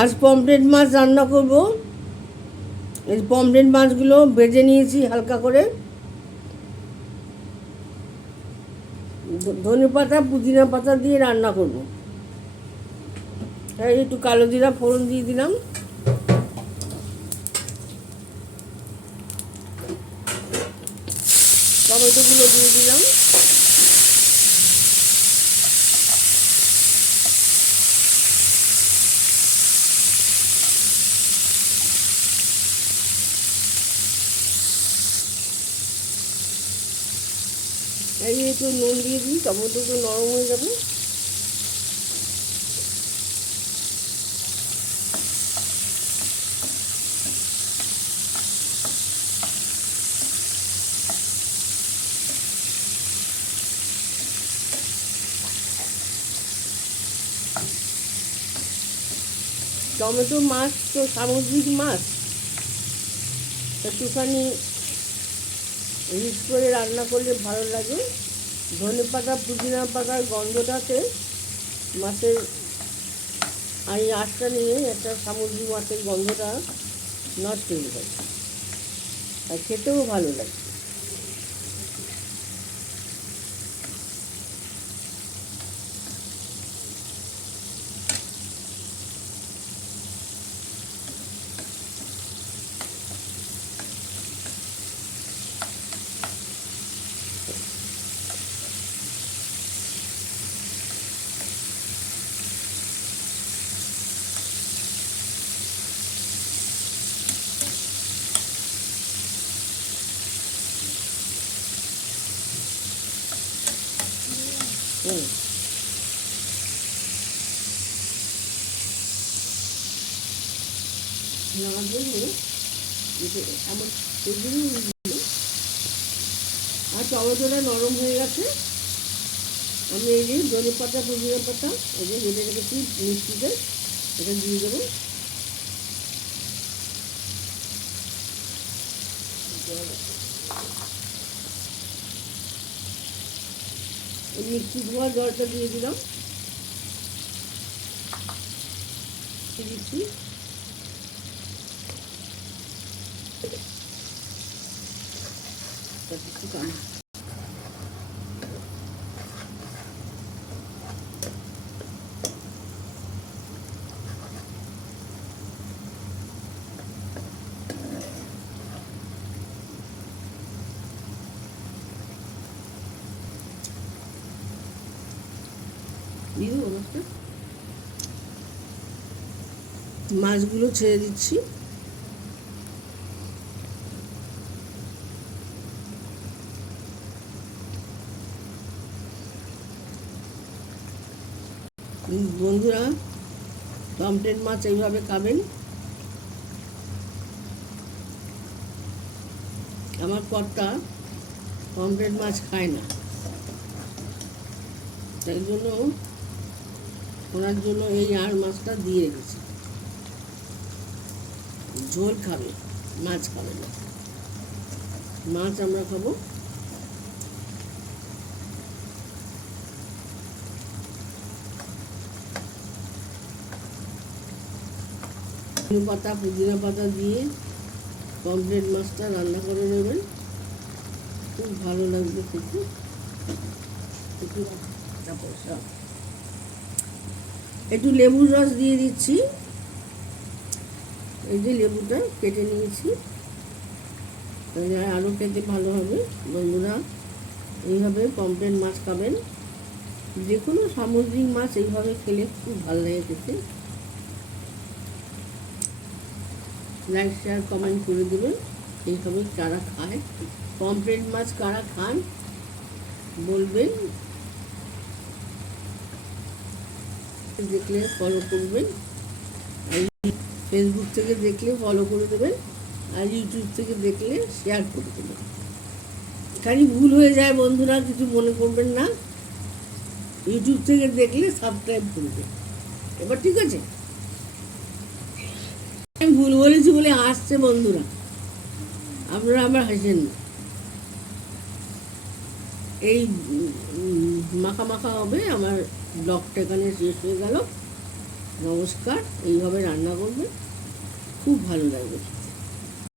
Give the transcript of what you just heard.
আজ পমফ্রেট মাছ রান্না করব। এই পমফ্রেট মাছগুলো ভেজে নিয়েছি হালকা করে। ধনে পাতা পুদিনা পাতা দিয়ে রান্না করব। তাই একটু কালো জিরা ফোড়ন দিয়ে দিলাম। টমেটোগুলো দিয়ে দিলাম। এই একটু নুন দিয়ে দিই, টমেটো একটু নরম হয়ে যাবে। টমেটো মাছ তো সামুদ্রিক মাছ, একটুখানি রিচ করে রান্না করলে ভালো লাগে। ধনে পাতা পুদিনা পাতার গন্ধটাতে মাছের এই আঁশটা নিয়ে একটা সামুদ্রিক মাছের গন্ধটা নষ্ট হয়ে যায়, আর খেতেও ভালো লাগে। আর টমেটোটা নরম হয়ে গেছে। আমি এই যে ধনে পাতা পুদিনা পাতা এই যে বেটে রেখেছি মিষ্টিতে, এটা দিয়ে দেবো। এই মিষ্টি ধোয়া জলটা দিয়ে দিলাম। দিচ্ছি মাছগুলো ছেড়ে দিচ্ছি। বন্ধুরা, পমফ্রেট মাছ এইভাবে খাবেন। আমার কর্তা পমফ্রেট মাছ খায় না, তাই জন্য ওনার জন্য এই আর মাছটা দিয়ে রেখেছি। ঝোল খাবে, মাছ খাবে না। মাছ আমরা খাবো। ধনে পাতা পুদিনা পাতা দিয়ে পমফ্রেট মাছটা রান্না করে নেবেন, খুব ভালো লাগবে খেতে। একটু লেবুর রস দিয়ে দিচ্ছি। এই যে লেবুটা কেটে নিয়েছি, আরও খেতে ভালো হবে। বন্ধুরা, এইভাবে পমফ্রেট মাছ খাবেন। যে কোনো সামুদ্রিক মাছ এইভাবে খেলে খুব ভালো লাগে খেতে। লাইক শেয়ার কমেন্ট করে দেবেন। এইভাবে কারা খায় পমফ্রেট মাছ, কারা খান বলবেন। দেখলে ফলো করবেন, ফেসবুক থেকে দেখলে ফলো করে দেবেন, আর ইউটিউব থেকে দেখলে শেয়ার করে দেবেন। খালি ভুল হয়ে যায় বন্ধুরা, কিছু মনে করবেন না। ইউটিউব থেকে দেখলে সাবস্ক্রাইব করবেন। এবার ঠিক আছে? আমি ভুল বলেছি বলে আসছে বন্ধুরা, আপনারা আমার হাসেন না। এই মাখা মাখা হবে। আমার ব্লগটা এখানে শেষ হয়ে গেল। নমস্কার। এইভাবে রান্না করবে, খুব ভালো লাগবে।